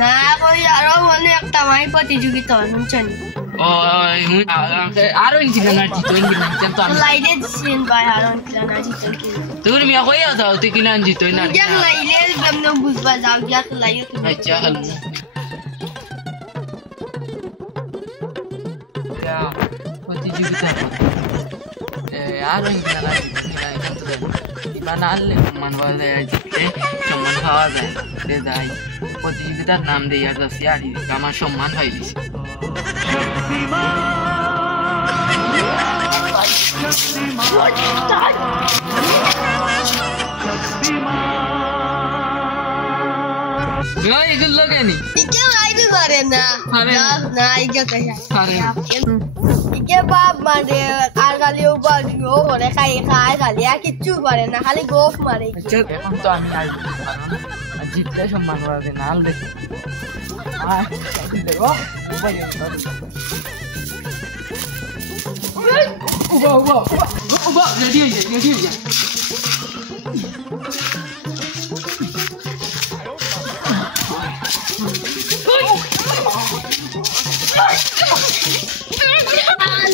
না কই আরো মানে একটা মাই প্রতিযোগিতা শুনছেন আরো ইনছিলেন না জিতো ইনছিলেন তো আমি লাইলে দিছেন ভাই আরো না জিতো কি তুমি মিয়া কই যাও তুই কিনা জিতো না যাক লাইলে বমনো বুঝবা যাও যাক লাইলে আচ্ছা হলো ya প্রতিযোগিতা আরো ইনছিলেন না জিতো না আনলে মানবা যায় জিততে সম্মান পাওয়া যায় তে যাই প্রতিযোগিতার নাম দেই আর যাচ্ছি আর আমার সম্মান পাইলিস এগুলো কেন ইকে লাইতে পারে না না ইকে ইকে বাপ মানে আর গালিও বাড়িও করে খাই গালি আর কিচ্ছু পারে না খালি গোফ মারে এখন তো আমি আর জিতলে সম্মান পাবে না আল দেখি রেডি হয়ে যায়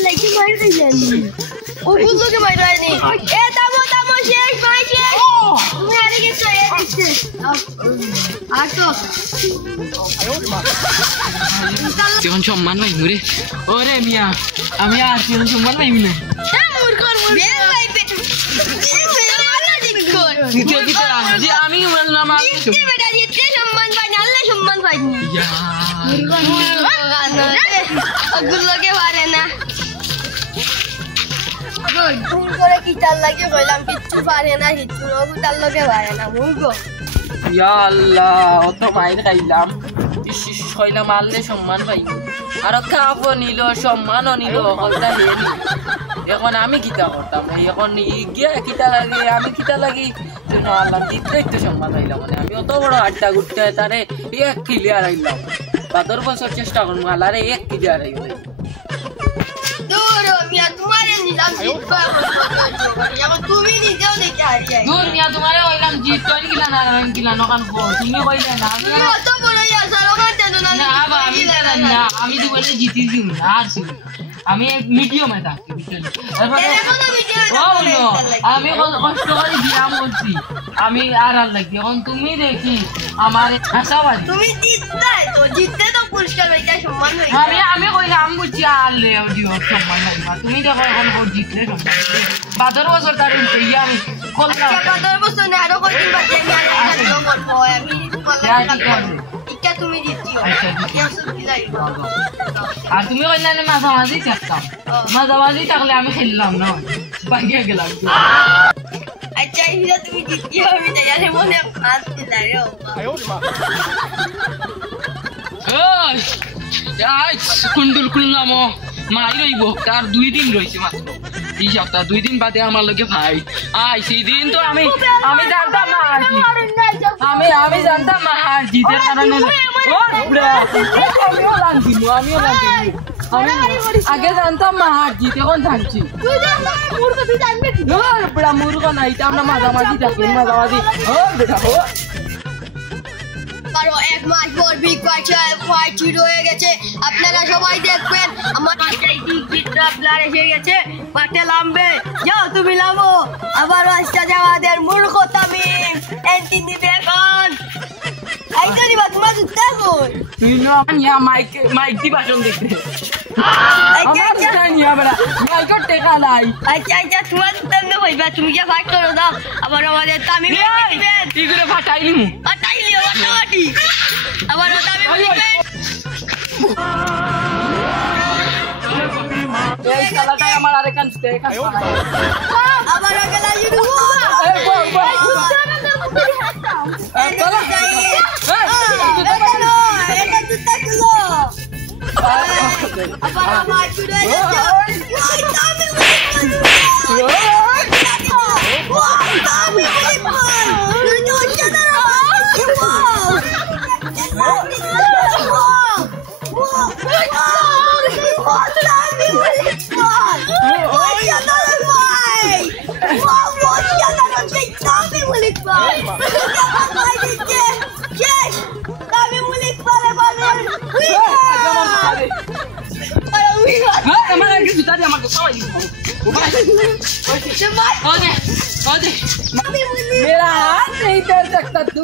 Lagi main aja nih. Oh, butuh ke main ini. Tamu শেষ ভাই শেষ। তুমি আরে গেছো এসে। আসো। জীবন সম্মান ভাই মুরে। ওরে মিয়া আমি আর জীবন সম্মান ভাই মিনা। বেল ভাই জি আমি বললাম বেটা জিততে সম্মান ভাই নালে সম্মান ভাই ইয়া গুলোকে পারে না ভুল করে কি তার লাগে বললাম কিচ্ছু পারে না কিচ্ছু তার লগে পারে না মুগো ইয়া আল্লাহ অত মাইর খাইলাম ছয়লা মারলে সম্মান পাই আর কাপও নিল সম্মানও নিল হলটা হে এখন আমি কিতা করতাম এখন গিয়া কিতা লাগে আমি কিতা লাগি আল্লাহ দিতে একটু সম্মান পাইলাম মানে আমি অত বড় আড্ডা ঘুরতে তারে এক ক্লিয়ার আইলাম 12 বছর চেষ্টা করবো আল্লাহরে এক ক্লিয়ার আইল তুমি নিজেও দেখে হারিয়ে দূর মিয়া তোমারে কইলাম জিত তো কিলা না কিলা নকান তুমি কইলে না আমি অত বড় ইয়াসার ওখান দেন না না বাবা আমি জানি না আমি তো বলে জিতিছি না আরছি আমি মিডিয়ামে থাকি তারপরে আমি কষ্ট করে দিলাম বলছি আমি আর লাগি এখন তুমি দেখি আমার আশাবাদী তুমি জিততে তো পুরস্কার পাইতা সম্মান হইছে আমি কইলাম বুঝছি আর লেও দিও সম্মান হইবা তুমি দেখো এখন বহুত জিতলে সম্মান 12 বছর তার উঠে আমি কলকাতা 12 বছর না আরো কয়দিন বাদে আমি করব আমি ইকা তুমি জিতিও আর তুমি কইলা না মাঝামাঝি থাকতাম মাঝামাঝি থাকলে আমি খেললাম না বাগিয়ে গেলাম আচ্ছা হিরা তুমি জিতিও আমি জানি মনে ফাঁস দিলা রে ওই কুন্ডুল খুললাম মাই রইব তার 2 দিন রইছে মাত্র এই সপ্তাহ 2 দিন বাদে আমার লগে ভাই সেই দিন তো আমি জানতাম না আমি জানতাম না হার জিতের কারণে আমিও জানছি আমি আগে জানতাম না হার জিতে এখন জানছি বেড়া মূর্খ না এটা আমরা মাঝামাঝি থাকি মাঝামাঝি বেটা হো আরো 1 মাস পর বিগ ফাইট শুরু হয়ে গেছে আপনারা সবাই দেখবেন আমার ব্লার এসে গেছে মাঠে নামবে যাও তুমি নামো আবার রাস্তা যাওয়াদের মূর্খ তামিম এন্টি দিবে এখন আইতা দিবা তোমার জুতা কই তুই না নিয়া মাইক দি ভাষণ দেখতে আমার জুতা নিয়া বড়া মাইক টেকা নাই আচ্ছা তোমার জুতা না হইবা তুমি যে ফাইট করো দাও আবার আমাদের তামিম দিবে তুই করে ফাটাইলিমু ফাটাইলিও ফাটাটি আবার তামিম দিবে এই খেলাটাই আমার আরেকখান দেখা আবার আগে লাগিয়ে দেবো मेरा हाथ नहीं दर्द सकता तू